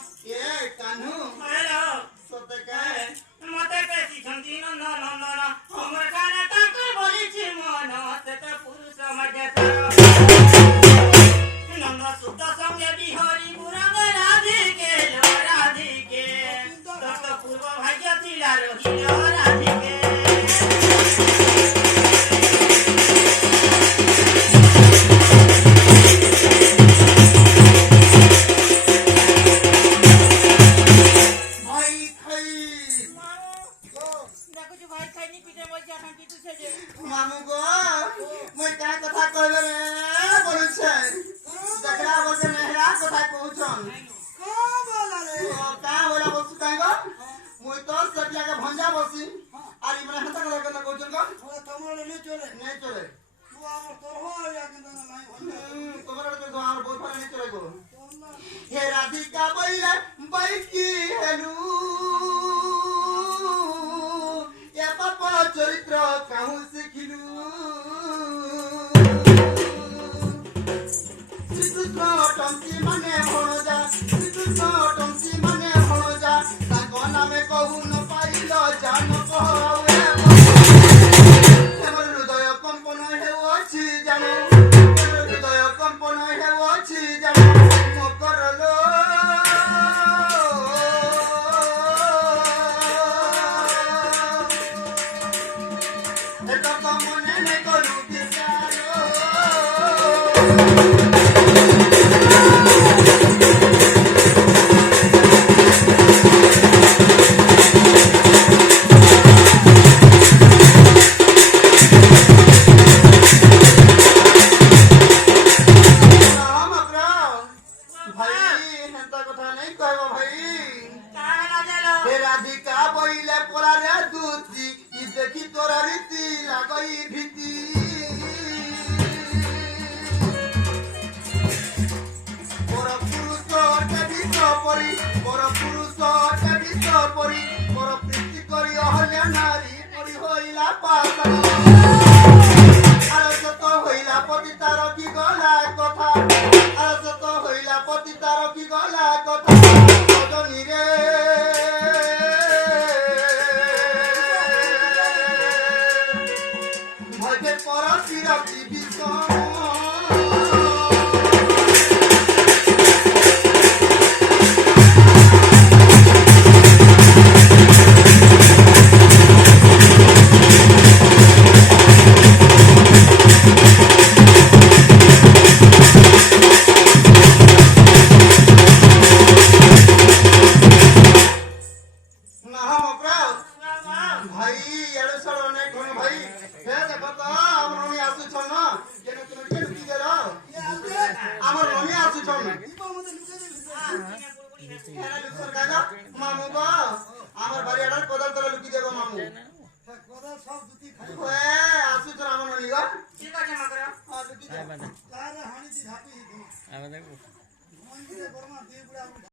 ए Kanhu hello सते काहे मते पेशी छंती नंदन नंदन हमर काने ताकर बोली छी मन से त पुरुष मजे नंद सुत संगे बिहारी पुरंग राधिके लो राधिके तत पूर्व भाग्य तिला रही लो राधिके मामू गो मुई का कथा कहले रे बोलै छै जकरा बोले नेहरा कथा कहउछन को बोला रे का बोला बसु काई गो मुई तो सटिया के भंजा बसी आरी मने हता कथा कहउछन गो तमरे नहीं चले तू आम तो हो या कि नहीं भंजा तोमरे तो द्वार बहुत फरे नहीं चले गो हे राधिका बैला बैकी हेलू या पापा चरित्र कहूं सिखिलू श्रीकृष्ण टंकी माने भणजा श्रीकृष्ण टंकी माने भणजा ताको नामे कहू न पाइल जान कहवे हमर हृदय कंपन हेउछि जानो हमर हृदय कंपन हेउछि जानो मकरलो एतक मने नै करू विचारो राम अग्रह भाई हेंता कथा नहीं कहबो भाई काहे लागेलो हे राधिका बइले पोरा रे दूती ई देखी तोरा रीति लागई भीति पोरा पुरुष के भीतर पड़ी पोरा पुरुष के भीतर पड़ी पोरा प्रीति करी अहल्या नारी पड़ी होइला पासा आरस तो होइला पति तार की गला कथा आरस तो होइला पति तार की गला कथा सजनी रे भजे परसी रखी विषम भाई यार सरो ने कोन भाई हे देखो तो हमर रोनी आसु छन न केने तुम के लुकी गेलो हमर रोनी आसु छन दीपा मते लुके दे हेरा लुकर कागा मामू गो हमर बारी अडर कोदल तले लुकी देबो मामू कोदा सब दुती खाई ओए आसु छन हमर रोनी गो ठीक আছে মকরা हां लुकी दे तारे हानी दी धापी आवाज